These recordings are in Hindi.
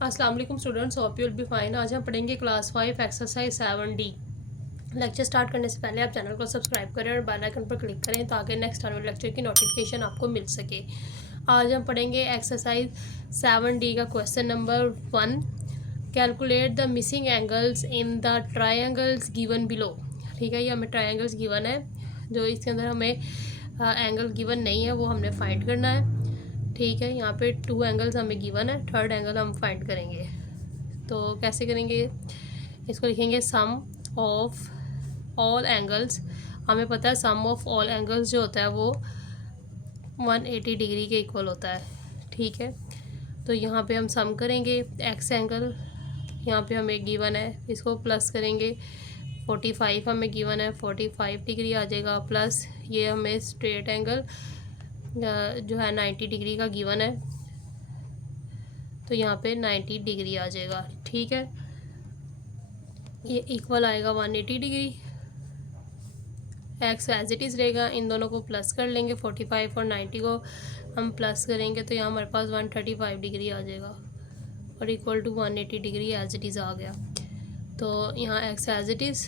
अस्सलाम वालेकुम students, hope you will be fine. आज हम पढ़ेंगे class 5 exercise 7D। Lecture start करने से पहले आप चैनल को सब्सक्राइब करें और बेल आइकन पर क्लिक करें ताकि नेक्स्ट आने वाले लेक्चर की नोटिफिकेशन आपको मिल सके। आज हम पढ़ेंगे एक्सरसाइज 7D का question number 1। Calculate the missing angles in the triangles given below. ठीक है, ये हमें ट्रायंगल्स गिवन है, जो इसके अंदर हमें एंगल गिवन नहीं है वो हमने फाइंड करना है। ठीक है, यहाँ पे 2 एंगल्स हमें गिवन है, थर्ड एंगल हम फाइंड करेंगे। तो कैसे करेंगे, इसको लिखेंगे सम ऑफ ऑल एंगल्स। हमें पता है सम ऑफ ऑल एंगल्स जो होता है वो 180 डिग्री के इक्वल होता है। ठीक है, तो यहाँ पे हम सम करेंगे एक्स एंगल, यहाँ पे हमें गिवन है, इसको प्लस करेंगे 45 हमें गिवन है, 45 डिग्री आ जाएगा, प्लस ये हमें स्ट्रेट एंगल जो है 90 डिग्री का गिवन है, तो यहाँ पे 90 डिग्री आ जाएगा। ठीक है, ये इक्वल आएगा 180 degree. X as it is रहेगा, इन दोनों को प्लस कर लेंगे, 45 और 90 को हम प्लस करेंगे तो यहाँ हमारे पास 135 डिग्री आ जाएगा और equal to 180 degree as it is आ गया। तो यहाँ एक्स एज इट इज़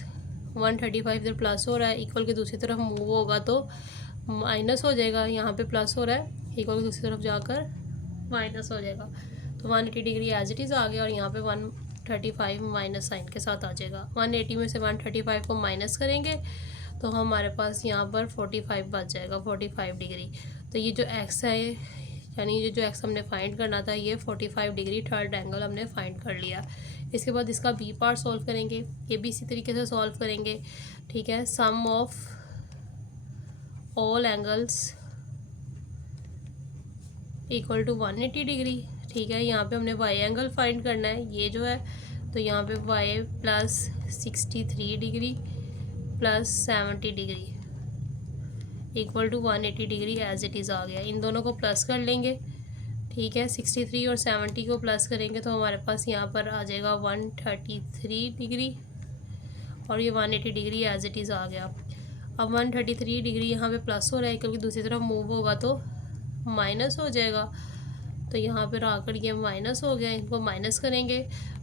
135 इधर प्लस हो रहा है, इक्वल के दूसरी तरफ मूव होगा तो माइनस हो जाएगा, यहाँ पे प्लस हो रहा है, इक्वल की दूसरी तरफ जाकर माइनस हो जाएगा। तो 180 डिग्री एज इट इज़ आ गया और यहाँ पे 135 माइनस साइन के साथ आ जाएगा। 180 में से 135 को माइनस करेंगे तो हमारे पास यहाँ पर 45 बच जाएगा, 45 डिग्री। तो ये जो एक्स है, यानी ये जो एक्स हमने फाइंड करना था, ये 45 डिग्री थर्ड एंगल हमने फाइंड कर लिया। इसके बाद इसका बी पार्ट सॉल्व करेंगे, ये भी इसी तरीके से सॉल्व करेंगे। ठीक है, sum of all angles equal to 180 degree. ठीक है, यहाँ पे हमने वाई एंगल फाइंड करना है, ये जो है, तो यहाँ पे Y plus 63 degree plus 70 degree equal to 180 degree as it is आ गया। इन दोनों को प्लस कर लेंगे। ठीक है, 63 और 70 को प्लस करेंगे तो हमारे पास यहाँ पर आ जाएगा 133 डिग्री और ये 180 डिग्री एज इट इज़ आ गया। अब 133 डिग्री यहाँ पे प्लस हो रहा है क्योंकि दूसरी तरफ मूव होगा तो माइनस हो जाएगा, तो यहाँ पर आकर ये माइनस हो गया, इनको माइनस करेंगे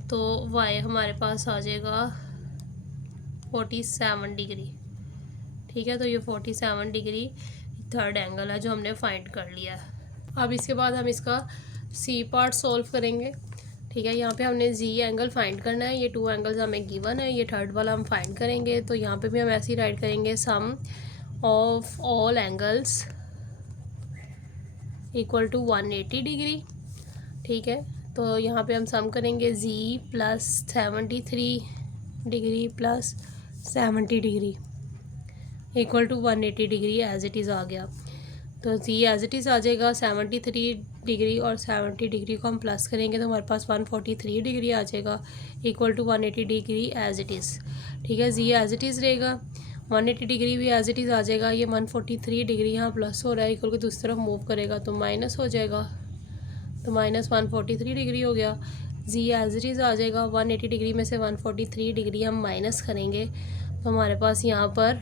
तो वाई हमारे पास आ जाएगा 47 डिग्री। ठीक है, तो ये 47 डिग्री थर्ड एंगल है जो हमने फाइंड कर लिया है। अब इसके बाद हम इसका सी पार्ट सॉल्व करेंगे। ठीक है, यहाँ पे हमने जी एंगल फाइंड करना है, ये 2 एंगल्स हमें गिवन है, ये थर्ड वाला हम फाइंड करेंगे। तो यहाँ पे भी हम ऐसे ही राइट करेंगे sum of all angles equal to 180 degree. ठीक है, तो यहाँ पे हम सम करेंगे G plus 73 degree plus 70 degree equal to 180 degree as it is आ गया। तो जी एज इट इज़ आ जाएगा, 73 डिग्री और 70 डिग्री को हम प्लस करेंगे तो हमारे पास 143 डिग्री आ जाएगा equal to 180 degree as it is. ठीक है, जी एज इट इज़ रहेगा, 180 डिग्री भी एज इट इज़ आ जाएगा, ये 143 डिग्री यहाँ प्लस हो रहा है, इक्वल के दूसरी तरफ मूव करेगा तो माइनस हो जाएगा, तो माइनस 143 डिग्री हो गया। जी एज इट इज़ आ जाएगा, 180 डिग्री में से 143 डिग्री हम माइनस करेंगे तो हमारे पास यहाँ पर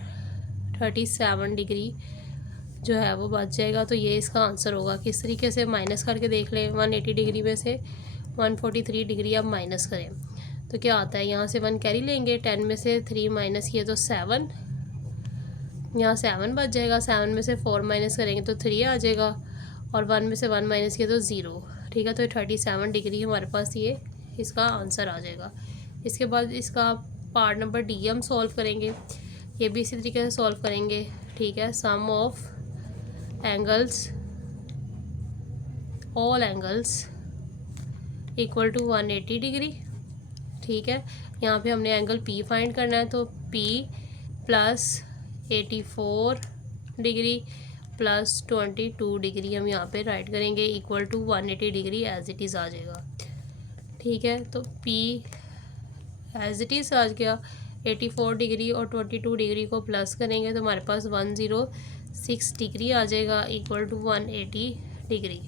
37 डिग्री जो है वो बच जाएगा। तो ये इसका आंसर होगा। किस तरीके से माइनस करके देख लें, 180 डिग्री में से 143 डिग्री अब माइनस करें तो क्या आता है, यहाँ से 1 कैरी लेंगे, 10 में से 3 माइनस किए तो 7, यहाँ 7 बच जाएगा, 7 में से 4 माइनस करेंगे तो 3 आ जाएगा और 1 में से 1 माइनस किया तो 0। ठीक है, तो 37 डिग्री हमारे पास ये इसका आंसर आ जाएगा। इसके बाद इसका पार्ट नंबर डी हम सॉल्व करेंगे, ये भी इसी तरीके से सॉल्व करेंगे। ठीक है, sum of angles all angles equal to 180 degree. ठीक है, यहाँ पे हमने एंगल पी फाइंड करना है, तो P plus 84 degree plus 22 degree हम यहाँ पे राइट करेंगे equal to 180 degree as it is आ जाएगा। ठीक है, तो पी एज इट इज़ आ गया, 84 डिग्री और 22 डिग्री को प्लस करेंगे तो हमारे पास 106 डिग्री आ जाएगा इक्वल टू 180 डिग्री।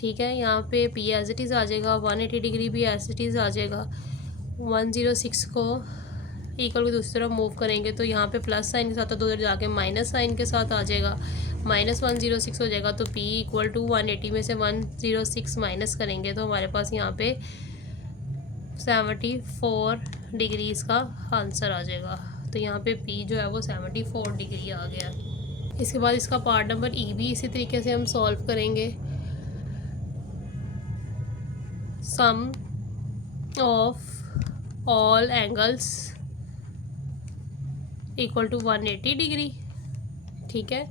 ठीक है, यहाँ पे पी एज इट इज़ आ जाएगा, 180 डिग्री भी एज इट इज़ आ जाएगा, 106 को इक्वल की दूसरी तरफ मूव करेंगे तो यहाँ पे प्लस साइन के साथ तो उधर जाके माइनस साइन के साथ आ जाएगा, माइनस 106 हो जाएगा। तो पी इक्वल टू 180 में से 106 माइनस करेंगे तो हमारे पास यहाँ पे 74 डिग्री इसका आंसर आ जाएगा। तो यहाँ पे P जो है वो 74 डिग्री आ गया। इसके बाद इसका पार्ट नंबर E भी इसी तरीके से हम सॉल्व करेंगे। Sum of all angles equal to 180 degree. ठीक है,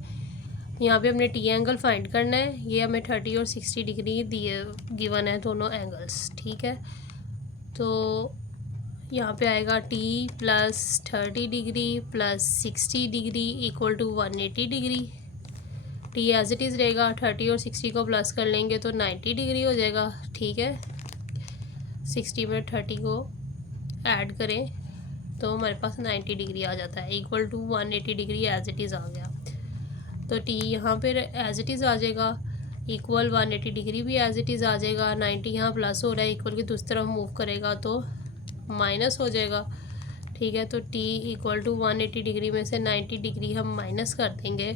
यहाँ पे हमने टी एंगल फाइंड करना है। ये हमें 30 और 60 डिग्री दिए गिवन है दोनों एंगल्स। ठीक है, तो यहाँ पे आएगा t plus 30 degree plus 60 degree equal to 180 degree. t as it is रहेगा, 30 और 60 को प्लस कर लेंगे तो 90 डिग्री हो जाएगा। ठीक है, 60 में 30 को ऐड करें तो हमारे पास 90 डिग्री आ जाता है, equal to 180 degree as it is आ गया। तो t यहाँ पर एज इट इज़ आ जाएगा, इक्वल 180 डिग्री भी एज इट इज़ आ जाएगा। 90 यहाँ प्लस हो रहा है, इक्वल की दूसरी तरफ मूव करेगा तो माइनस हो जाएगा। ठीक है, तो t इक्वल टू 180 डिग्री में से 90 डिग्री हम माइनस कर देंगे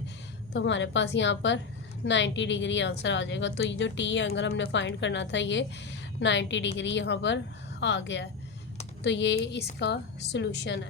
तो हमारे पास यहाँ पर 90 डिग्री आंसर आ जाएगा। तो ये जो t एंगल हमने फाइंड करना था ये 90 डिग्री यहाँ पर आ गया है। तो ये इसका सॉल्यूशन है।